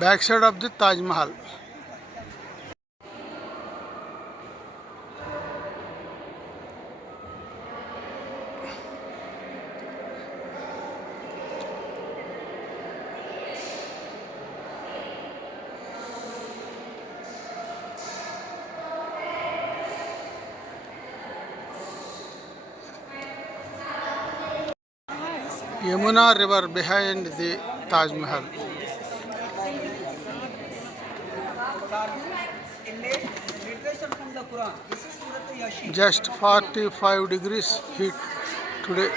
Back side of the Taj Mahal. Yamuna river behind the Taj Mahal. Just 45 degrees heat today.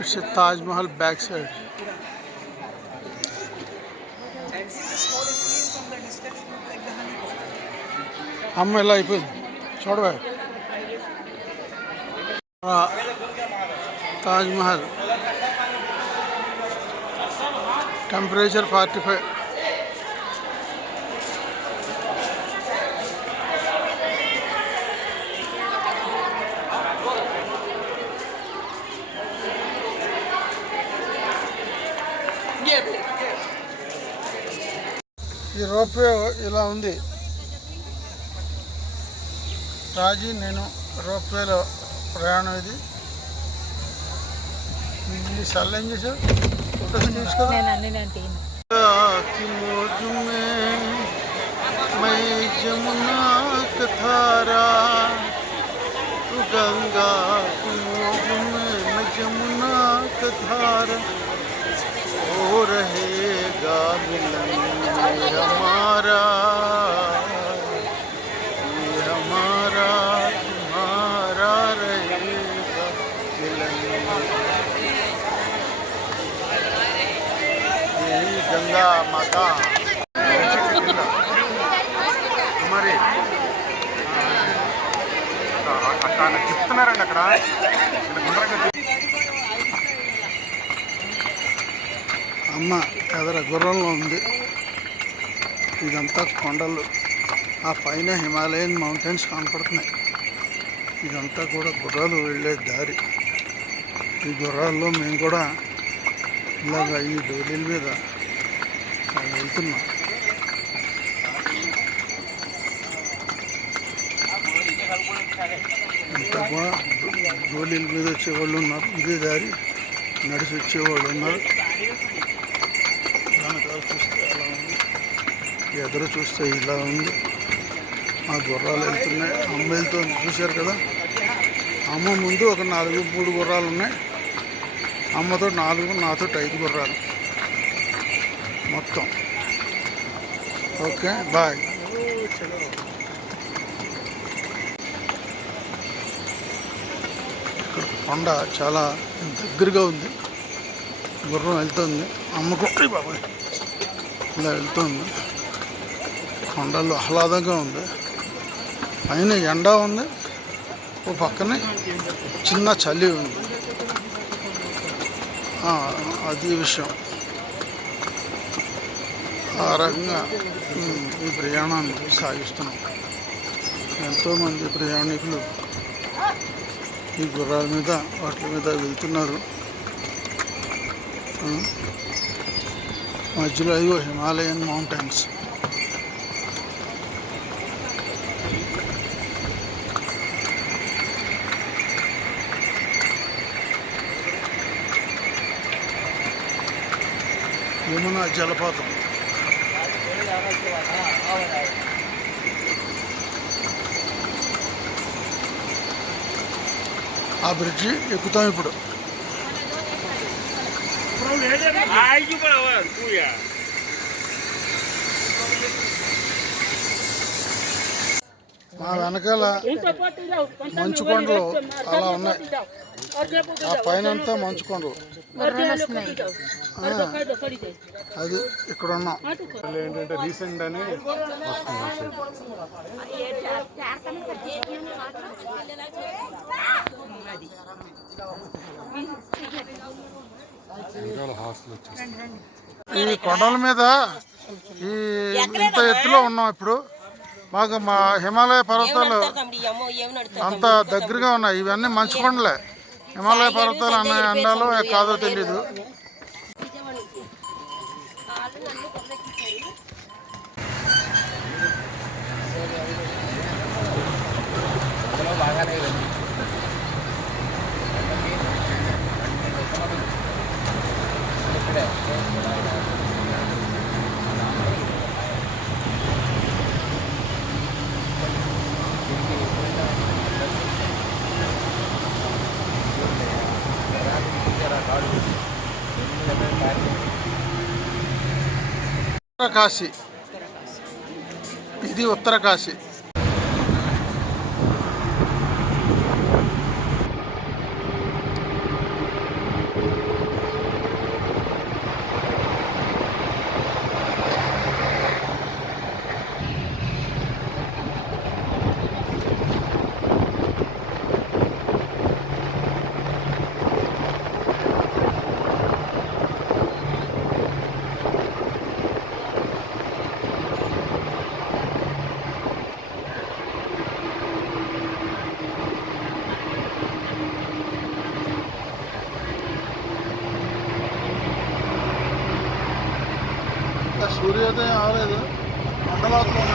It's a Taj Mahal backside. అమ్మ ఇలా అయిపోయింది చూడవా తాజ్ మహల్ టెంపరేచర్ 45. ఈ రోప్వే ఇలా ఉంది. రాజీ నేను రోప్వేలో ప్రయాణం ఇది. సార్లు ఏం చేసావు? ఫోటోస్ తీసుకో. జమునా కథారా గంగా జమునా కథారా हो रहेगा मिलन हमारा ये हमारा तुम्हारा रहेगा मिलन. यही गंगा माता మరి అక్కడ చెప్తున్నారండి అక్కడ అమ్మ ఎదర గుర్రంలో ఉంది. ఇదంతా కొండలు, ఆ పైన హిమాలయన్ మౌంటైన్స్ కనపడుతున్నాయి. ఇదంతా కూడా గుర్రాలు వెళ్ళే దారి. ఈ గుర్రాల్లో మేము కూడా ఇలాగ ఈ డోలీల మీద వెళ్తున్నాం. అంతా కూడా డోలీల మీద వచ్చేవాళ్ళు ఉన్నారు, ఇదే దారి నడిచి వచ్చేవాళ్ళు ఉన్నారు. చూస్తే అలా ఉంది, ఎదురు చూస్తే ఇలా ఉంది. ఆ గుర్రాలు వెళ్తున్నాయి, అమ్మ వెళ్తుంది చూశారు కదా. అమ్మ ముందు ఒక 4-3 గుర్రాలు ఉన్నాయి, అమ్మతో 4, నాతో 5 గుర్రాలు మొత్తం. Okay bye. ఇక్కడ కొండ చాలా దగ్గరగా ఉంది. గుర్రం వెళ్తుంది, అమ్మకు బాబాయ్ ఇలా వెళ్తుంది. కొండల్లో ఆహ్లాదంగా ఉంది. పైన ఎండ ఉంది, ఓ పక్కనే చిన్న చలి ఉంది. అది విషయం. ఆ రకంగా ఈ ప్రయాణాన్ని సాగిస్తున్నాం. ఎంతోమంది ప్రయాణికులు ఈ గుర్రాల మీద వాటి మీద వెళ్తున్నారు. మధ్యలో అయ్యో హిమాలయన్ మౌంటైన్స్. యమునా జలపాతం. ఆ బ్రిడ్జి ఎక్కుతాం ఇప్పుడు. మా వెనకాల మంచు కొండలు అలా ఉన్నాయి. ఆ పైన అంతా మంచు కొండలు. అది ఇక్కడ ఉన్నాం. ఏంటంటే రీసెంట్ అని ఈ కొండల మీద ఇంత ఎత్తులో ఉన్నాం ఇప్పుడు. మాకు మా హిమాలయ పర్వతాలు అంత దగ్గరగా ఉన్నాయి. ఇవన్నీ మంచు కొండలే. హిమాలయ పర్వతాలు అన్న అండాలో కాదో తెలీదు. బాగానే ఇవన్నీ ఇక్కడే ఉత్తర కాశీ, ఇది ఉత్తర కాశీ. సూర్యోదయం అవలేదు, మండలాత్మక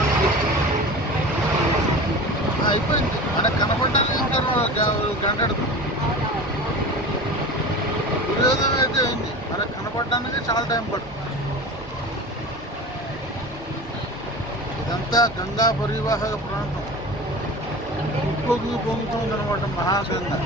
అయిపోయింది. మనకు కనపడడానికి ఇంకా గంట ఎడుతుంది. సూర్యోదయం అయితే అయింది, మనకు కనపడడానికి చాలా టైం పడుతుంది. ఇదంతా గంగా పరివాహక ప్రాంతం, పొంగుతుంది అనమాట మహాగంగా.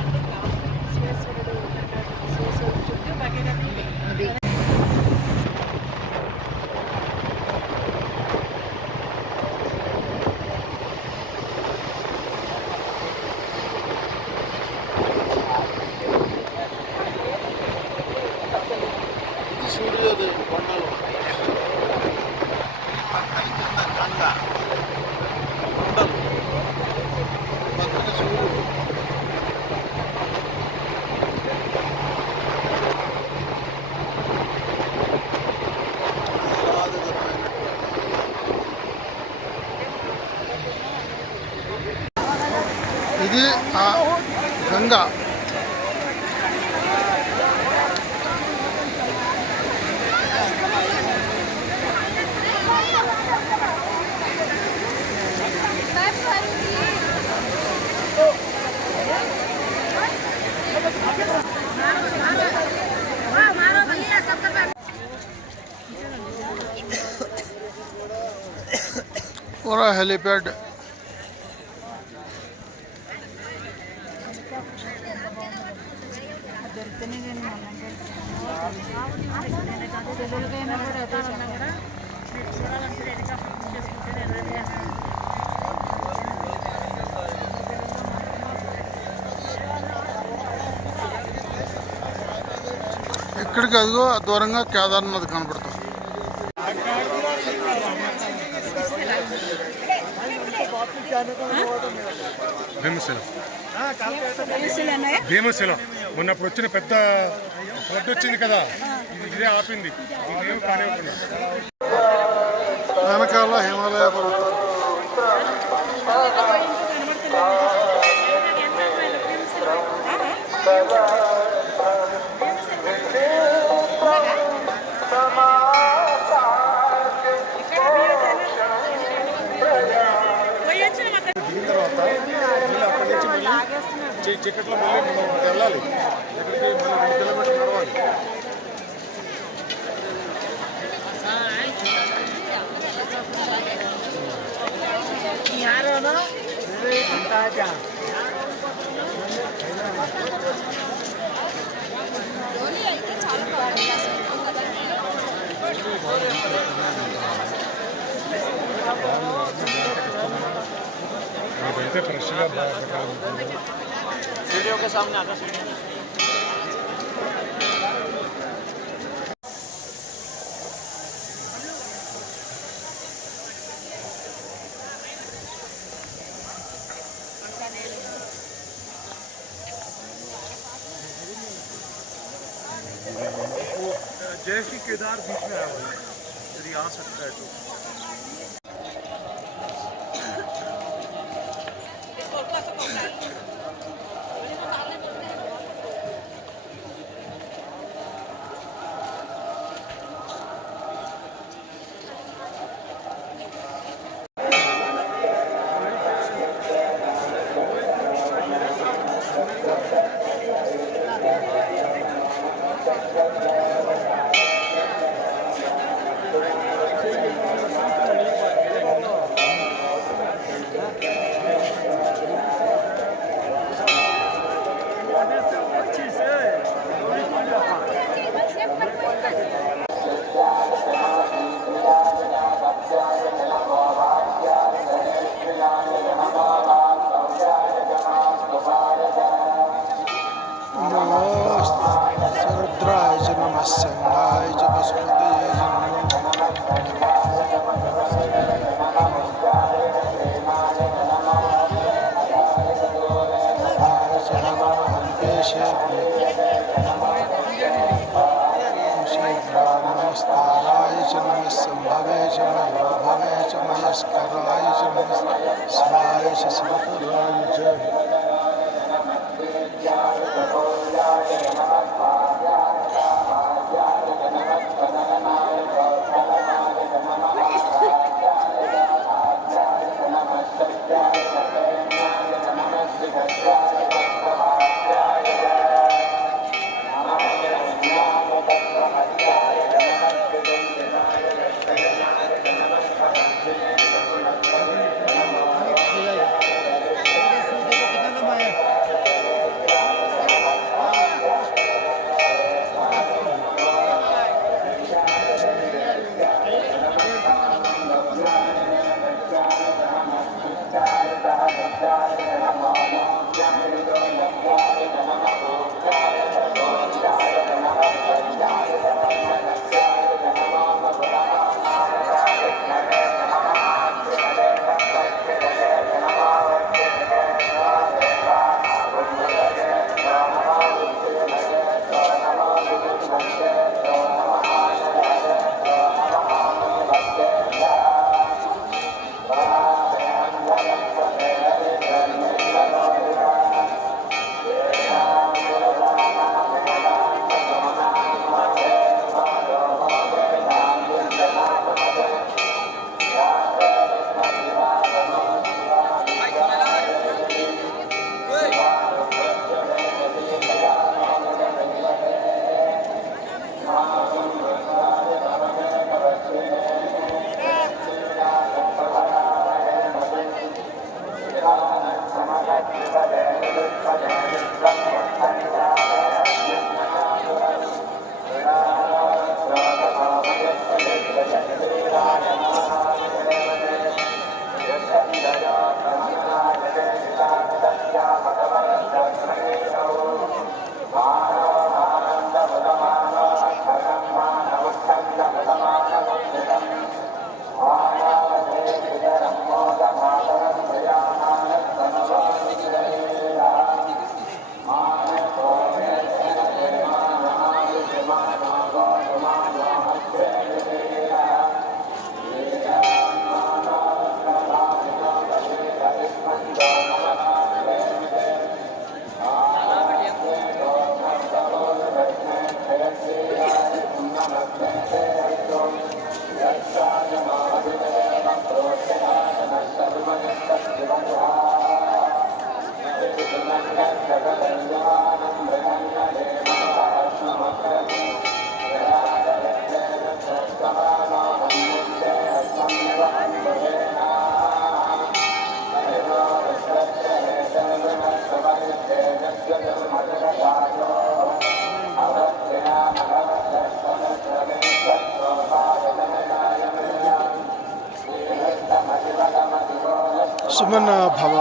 సూర్యోదయం కొండలు గంగా కొండలు పక్కన సూర్యుడు. ఇది ఆ గంగా. पूरा हेलीपैड ఇక్కడికి అదిగో దూరంగా కేదార్నాథ్ కనపడుతుంది. భీమశిల మొన్నప్పుడు వచ్చిన పెద్ద ఫ్లడ్ వచ్చింది కదా, ఇదే ఆపింది. వెనకాల హిమాలయ పర్వతాలు. దిగిన తర్వాత మళ్ళీ అక్కడి నుంచి మళ్ళీ చీకట్లో మళ్ళీ మనం వెళ్ళాలి. ఎక్కడికి మళ్ళీ 2 కిలోమీటర్లు నడవాలి. ఫ్రెష్గా वीडियो के सामने आता जैसे केदार बीच में आया हुआ है, यदि आ सकता है तो गणेश सहस्राय जय। सुमन भव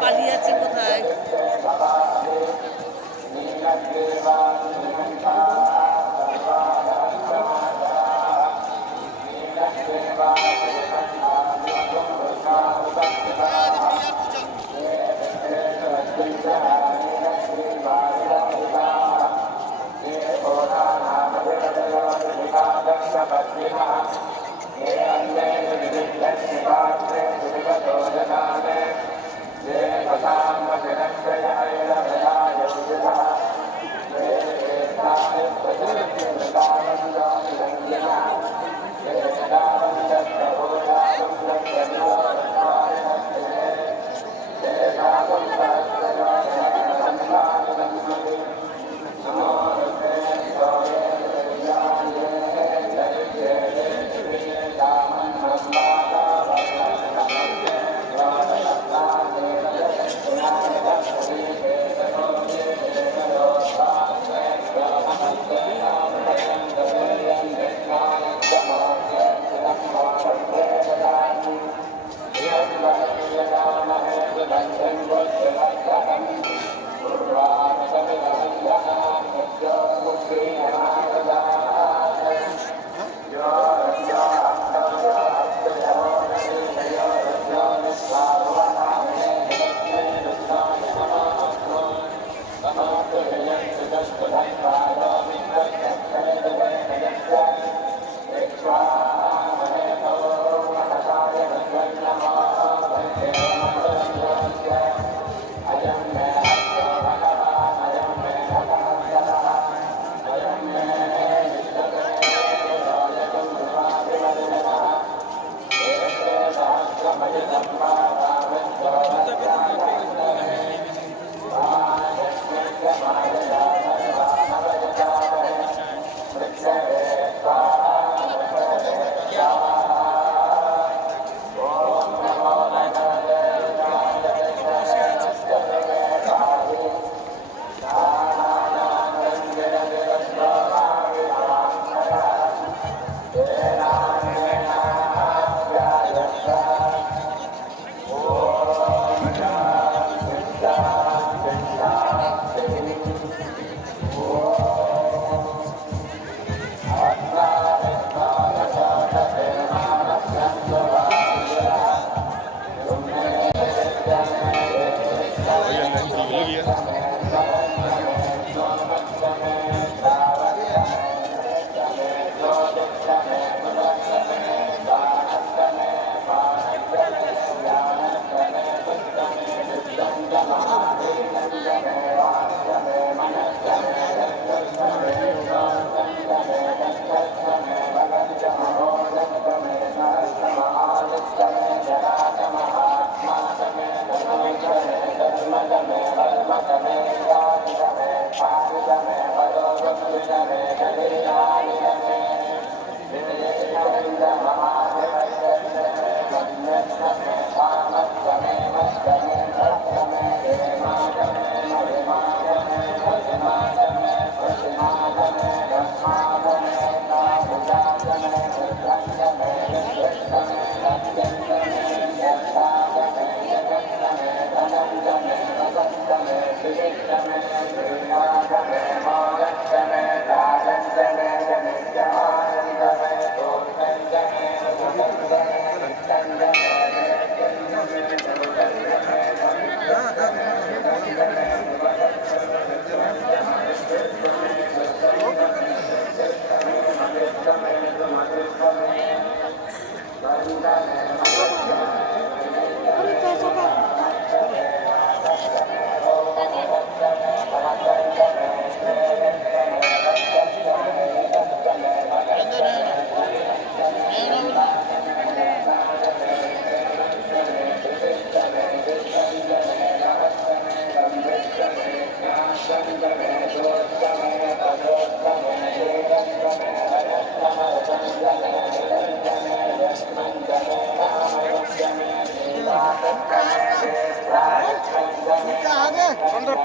পালিয়ে আছে কোথায়?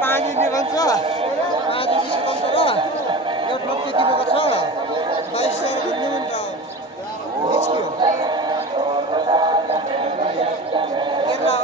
पानी निरन्छ पानी निस्कन्छ र यो टोपी किनेको छ 22,000 भन्ने नि त निस्क्यो केला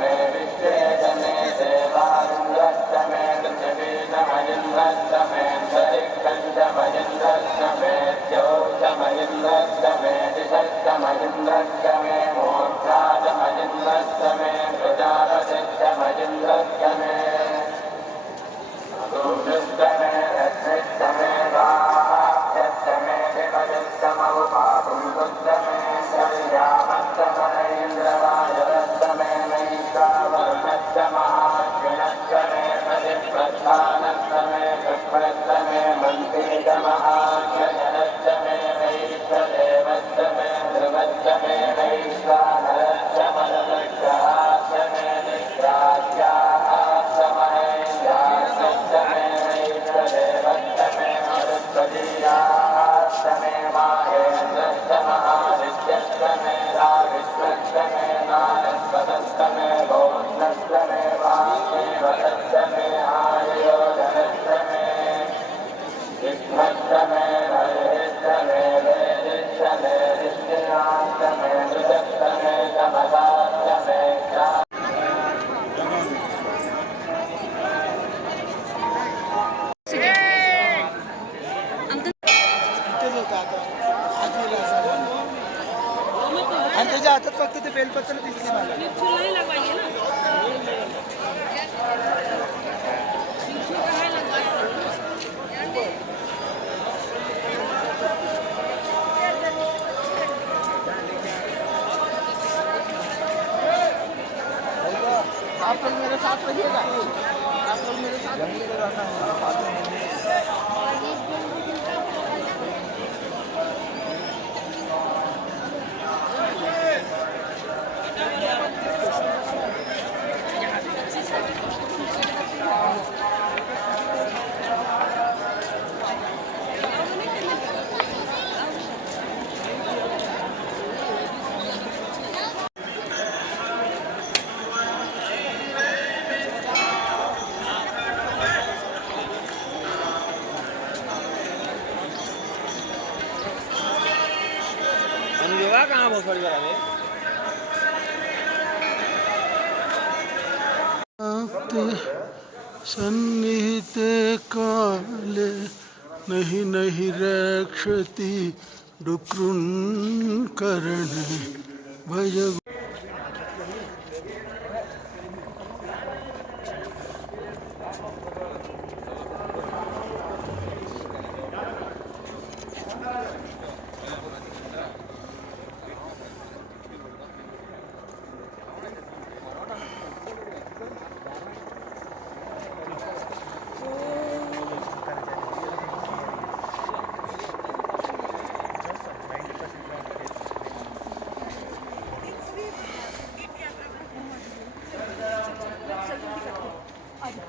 Thank you. आणि त्याच्या हातात फक्त ते बेलपत्र दिसले मला. आप लोग मेरे साथ रहिएगा. आप लोग मेरे साथ कहाँ बहुत बड़ी बड़ा है सन्निहिते काले नहीं नहीं रक्षति डुक्रुन्करणे भज.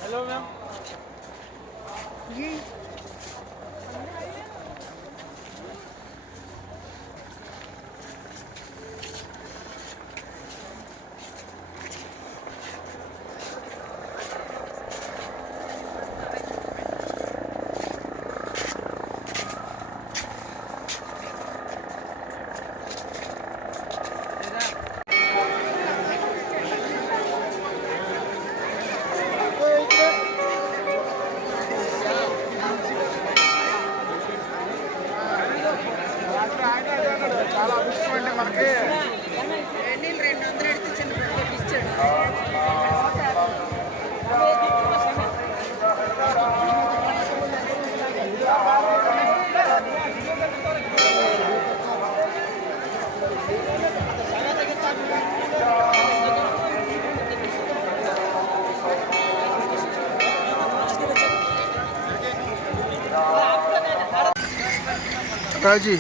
हेलो मैम చాలా అదృష్టం అండి మనకి. నీళ్ళు 200 ఎడితే చిన్న పిల్లలకి ఇచ్చాడు. రాజీ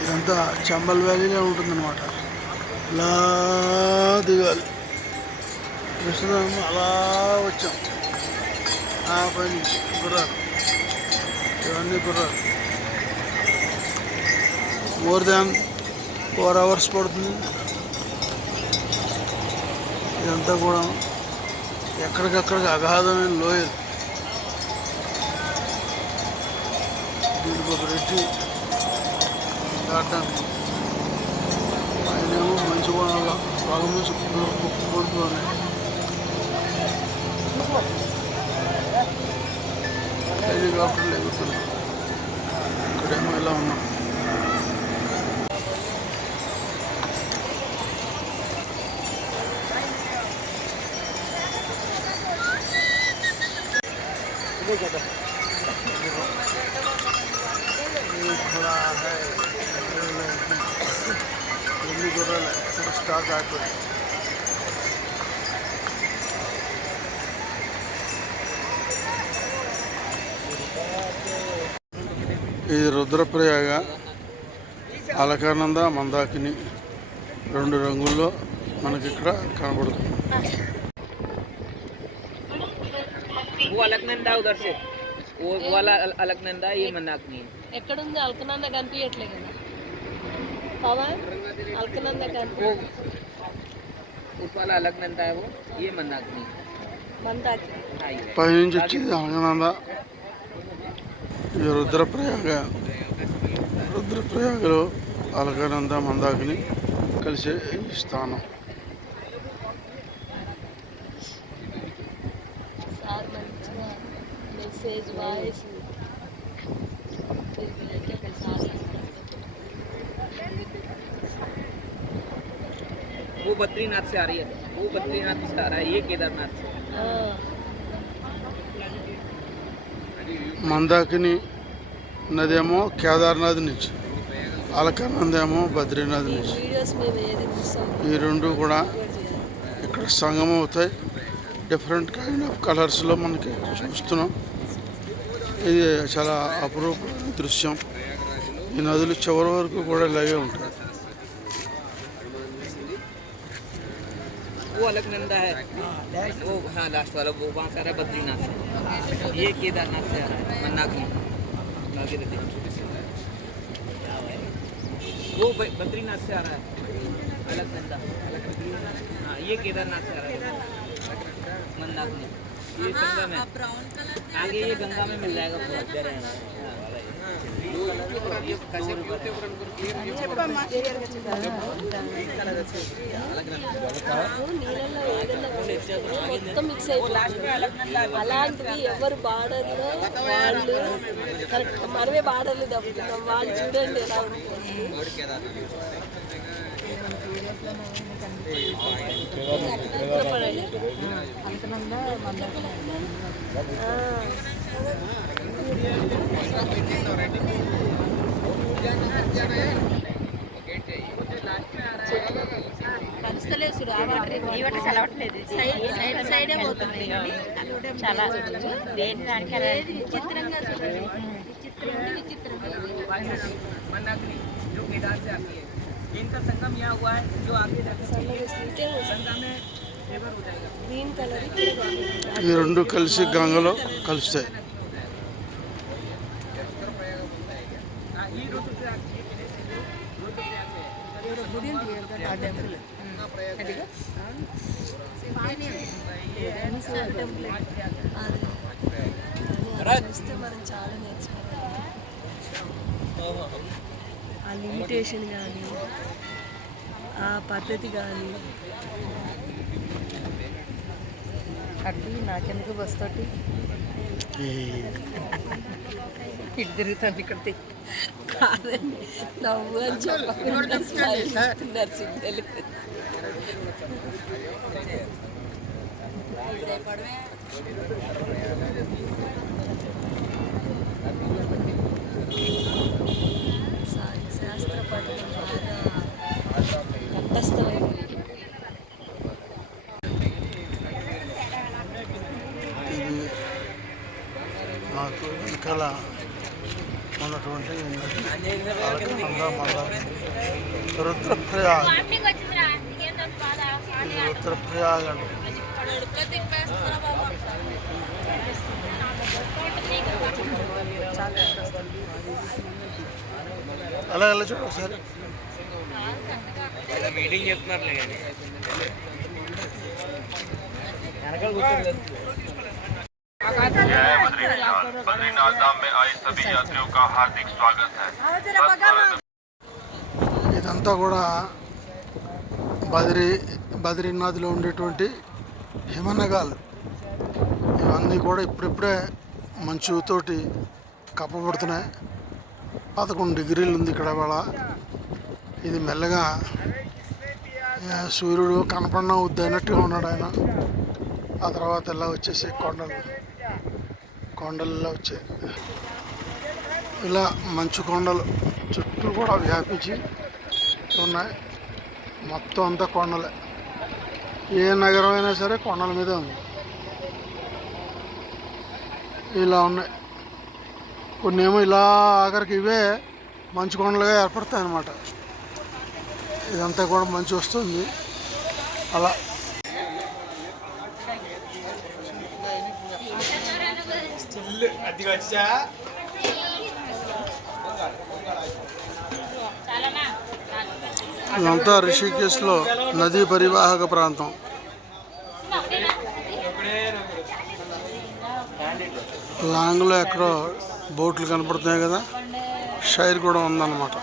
ఇదంతా చంబల్ వ్యాలీలో ఉంటుందన్నమాట. ఇలా దిగాలి. ప్రస్తుతం అలా వచ్చాం. ఆ పని గుర్రాలు, ఇవన్నీ గుర్రాలు. మోర్ దాన్ 4 hours పడుతుంది. ఇదంతా కూడా ఎక్కడికక్కడికి అగాధమైన లోయలు. దీనికి ఒక రెడ్డి దాటానికి ఆయనేమో మంచి బాగా మంచి కొడుతూ ఉన్నాయి. హెలికాప్టర్లు ఎగురుతున్నాయి. ఇక్కడేమో ఇలా ఉన్నాం. घोड़ा है गुर्राలు ఇక్కడ స్టాక్ అయిపోయింది. ఇది రుద్రప్రయాగ, అలకానంద, మందాకిని 2 రంగుల్లో మనకి ఇక్కడ కనబడుతుంది. वो अलकनंदा उधर से वो वाला अलकनंदा ये मंदाकिनी ఎక్కడుంది అల్కనంద కనిపించట్లే కదా పవన్ అల్కనంద కనిపి वो उस वाला अलकनंदा है वो ये मंदाकिनी మందాకి हाँ ये పైనుంచి వచ్చేది అలకానంద. ఇది రుద్రప్రయాగలో అలకానంద, మందాకిని కలిసే ఈ స్థానం. సార్ మంచిగా మెసేజ్ వాయిస్ वो बद्रीनाथ से आ रही है वो बद्रीनाथ से आ रहा है ये केदारनाथ से మందాకిని నదేమో కేదార్నాథ్ నుంచి, అలకానంద ఏమో బద్రీనాథ్ నుంచి. వీడియోస్ మేము ఏది మిస్ ఈ 2 కూడా ఇక్కడ సంగమం అవుతాయి. డిఫరెంట్ కైండ్ ఆఫ్ కలర్స్లో మనకి చూస్తున్నాం. ఇది చాలా అపురూపమైన దృశ్యం. ఈ నదులు చివరి వరకు కూడా ఇలాగే ఉంటాయి. वो अलकनंदा है वो हाँ लास्ट वाला वो वहाँ से आ रहा है बद्रीनाथ से ये केदारनाथ से आ रहा है मंदाकिनी वो बद्रीनाथ से आ रहा है अलकनंदा हाँ ये केदारनाथ से आ रहा है मंदाकिनी ये संगम है आगे ये गंगा में मिल जाएगा पूरा నీళ్ళలో ఏదైనా మొత్తం మిక్స్ అయిపోతుంది. అలాంటిది ఎవరు బార్డర్లో వాళ్ళు కరెక్ట్ మనమే బార్డర్లు తప్పుతున్నాం. వాళ్ళు చూడండి ఎలా ఉంటుంది. సైడే పోతుంది చాలా దేని దానికి విచిత్రంగా मंदाकिनी जो केदार से आती है इनका संगम यहाँ हुआ है जो आगे जाकर गंगा में फेवर हो जाएगा గ్రీన్ కలర్ ఈ 2 కలిసి గంగలో కలుస్తాయి. ये रुद्रप्रयाग చూస్తే మనం చాలా నేర్చుకోవాలి. ఆ లిమిటేషన్ కానీ ఆ పద్ధతి కానీ అట్టి నాకెందుకు బస్ తోటి ఇటు తిరుగుతాను ఇక్కడ కాదండి నవ్వు అని చెప్పకుండా ఇస్తున్నారు సిగ్నల్. శాస్త్ర పద్ధతి బాగా కంఠస్థమైంది. ఇది నాకు వెనకాల ఉన్నటువంటి అలకానంద, మందాకిని రుద్రప్రయాగ. ఇది రుద్రప్రయాగ అంటే అలా ఎలా చూడ ఒకసారి. మీటింగ్ చెప్తున్నారు बद्रीनाथ धाम में आए सभी यात्रियों का हार्दिक स्वागत है। ఇదంతా కూడా బద్రీనాథ్లో ఉండేటువంటి హిమనగాలు. ఇవన్నీ కూడా ఇప్పుడిప్పుడే మంచుతోటి కప్పబడుతున్నాయి. 11 డిగ్రీలు ఉంది ఇక్కడ వేళ. ఇది మెల్లగా సూర్యుడు కనపడిన వద్దన్నట్టుగా ఉన్నాడు ఆయన. ఆ తర్వాత ఇలా వచ్చేసి కొండలు ఇలా వచ్చాయి. ఇలా మంచు కొండలు చుట్టూ కూడా వ్యాపించి ఉన్నాయి. మొత్తం అంతా కొండలే. ఏ నగరం అయినా సరే కొండల మీద ఉంది. ఇలా ఉన్నాయి. కొన్ని ఏమో ఇలా ఆఖరికి ఇవే మంచు కొండలుగా ఏర్పడతాయి అన్నమాట. ఇదంతా కూడా మంచు వస్తుంది అలా. ఇదంతా రిషికేశ్లో నదీ పరివాహక ప్రాంతం. లాంగ్లో ఎక్కడో బోట్లు కనపడుతున్నాయి కదా, షైర్ కూడా ఉందన్నమాట.